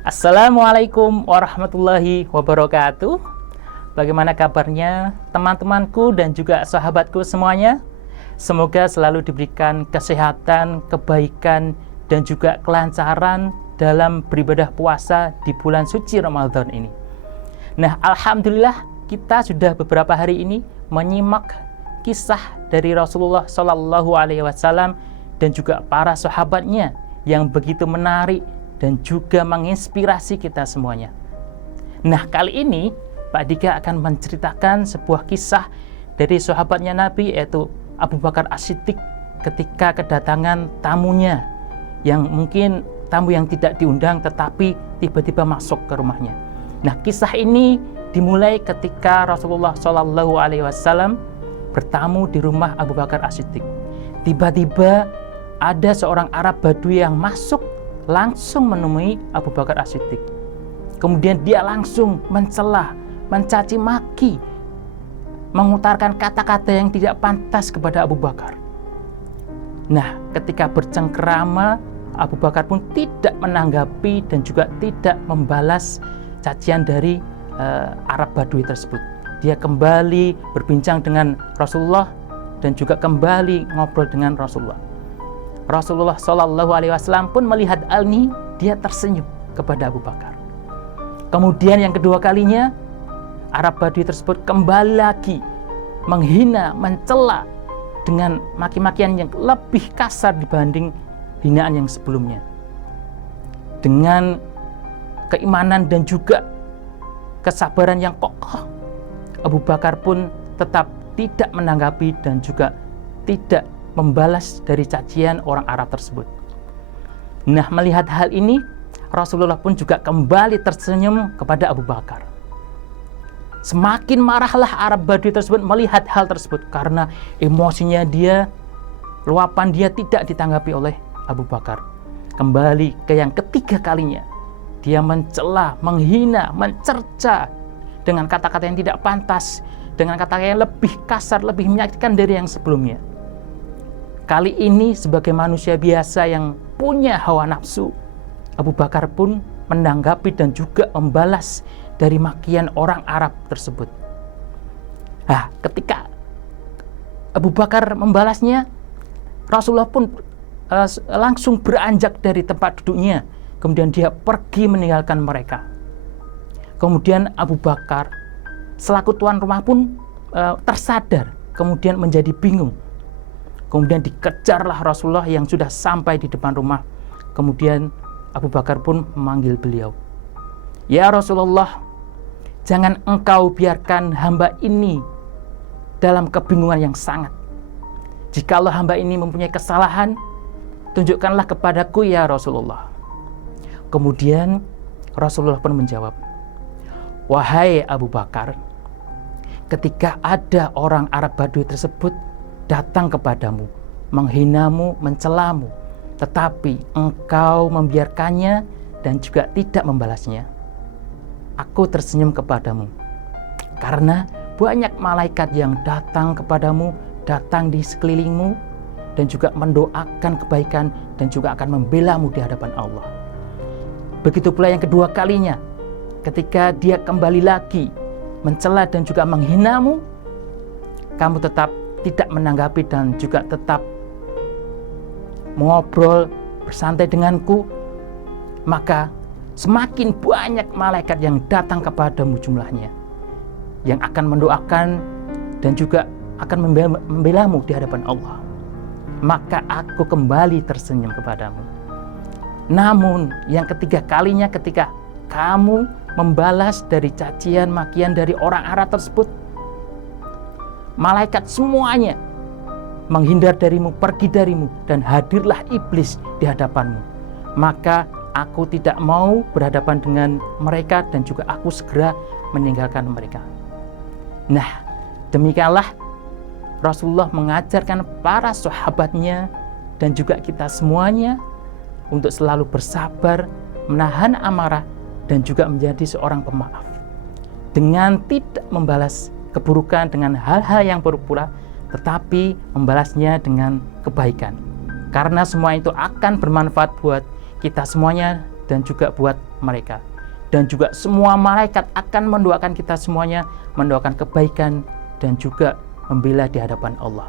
Assalamualaikum warahmatullahi wabarakatuh. Bagaimana kabarnya teman-temanku dan juga sahabatku semuanya? Semoga selalu diberikan kesehatan, kebaikan, dan juga kelancaran dalam beribadah puasa di bulan suci Ramadan ini. Nah, alhamdulillah kita sudah beberapa hari ini menyimak kisah dari Rasulullah Shallallahu Alaihi Wasallam dan juga para sahabatnya yang begitu menarik dan juga menginspirasi kita semuanya. Nah, kali ini Pak Dika akan menceritakan sebuah kisah dari sahabatnya Nabi, yaitu Abu Bakar As-Siddiq ketika kedatangan tamunya, yang mungkin tamu yang tidak diundang tetapi tiba-tiba masuk ke rumahnya. Nah, kisah ini dimulai ketika Rasulullah Shallallahu Alaihi Wasallam bertamu di rumah Abu Bakar As-Siddiq. Tiba-tiba ada seorang Arab Badui yang masuk langsung menemui Abu Bakar As-Siddiq. Kemudian dia langsung mencela, mencaci maki, mengutarkan kata-kata yang tidak pantas kepada Abu Bakar. Nah, ketika bercengkerama, Abu Bakar pun tidak menanggapi dan juga tidak membalas cacian dari Arab Badui tersebut. Dia kembali berbincang dengan Rasulullah dan juga kembali ngobrol dengan Rasulullah. Rasulullah Shallallahu Alaihi Wasallam pun melihat hal ini, dia tersenyum kepada Abu Bakar. Kemudian yang kedua kalinya, Arab Badui tersebut kembali lagi menghina, mencela dengan maki-makian yang lebih kasar dibanding hinaan yang sebelumnya. Dengan keimanan dan juga kesabaran yang kokoh, Abu Bakar pun tetap tidak menanggapi dan juga tidak membalas dari cacian orang Arab tersebut. Nah, melihat hal ini, Rasulullah pun juga kembali tersenyum kepada Abu Bakar. Semakin marahlah Arab Badui tersebut melihat hal tersebut karena emosinya dia, luapan dia tidak ditanggapi oleh Abu Bakar. Kembali ke yang ketiga kalinya, dia mencela, menghina, mencerca dengan kata-kata yang tidak pantas, dengan kata-kata yang lebih kasar, lebih menyakitkan dari yang sebelumnya. Kali ini sebagai manusia biasa yang punya hawa nafsu, Abu Bakar pun menanggapi dan juga membalas dari makian orang Arab tersebut. Nah, ketika Abu Bakar membalasnya, Rasulullah pun langsung beranjak dari tempat duduknya. Kemudian dia pergi meninggalkan mereka. Kemudian Abu Bakar selaku tuan rumah pun tersadar, kemudian menjadi bingung. Kemudian dikejarlah Rasulullah yang sudah sampai di depan rumah. Kemudian Abu Bakar pun memanggil beliau. Ya Rasulullah, jangan engkau biarkan hamba ini dalam kebingungan yang sangat. Jikalau hamba ini mempunyai kesalahan, tunjukkanlah kepadaku ya Rasulullah. Kemudian Rasulullah pun menjawab, wahai Abu Bakar, ketika ada orang Arab Badui tersebut datang kepadamu, menghinamu, mencelamu, tetapi engkau membiarkannya dan juga tidak membalasnya, aku tersenyum kepadamu karena banyak malaikat yang datang kepadamu, datang di sekelilingmu dan juga mendoakan kebaikan dan juga akan membelamu di hadapan Allah. Begitu pula yang kedua kalinya, ketika dia kembali lagi mencela dan juga menghinamu, kamu tetap tidak menanggapi dan juga tetap mengobrol bersantai denganku, maka semakin banyak malaikat yang datang kepadamu jumlahnya, yang akan mendoakan dan juga akan membelamu di hadapan Allah. Maka aku kembali tersenyum kepadamu. Namun yang ketiga kalinya, ketika kamu membalas dari cacian makian dari orang Arab tersebut, malaikat semuanya menghindar darimu, pergi darimu, dan hadirlah iblis di hadapanmu. Maka aku tidak mau berhadapan dengan mereka dan juga aku segera meninggalkan mereka. Nah, demikianlah Rasulullah mengajarkan para sahabatnya dan juga kita semuanya untuk selalu bersabar, menahan amarah, dan juga menjadi seorang pemaaf. Dengan tidak membalas keburukan dengan hal-hal yang buruk pula, tetapi membalasnya dengan kebaikan. Karena semua itu akan bermanfaat buat kita semuanya dan juga buat mereka. Dan juga semua malaikat akan mendoakan kita semuanya, mendoakan kebaikan dan juga membela di hadapan Allah.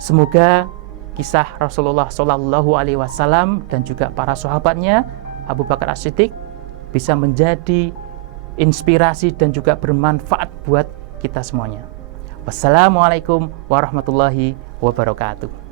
Semoga kisah Rasulullah SAW dan juga para sahabatnya Abu Bakar As-Siddiq bisa menjadi inspirasi dan juga bermanfaat buat kita semuanya. Wassalamualaikum warahmatullahi wabarakatuh.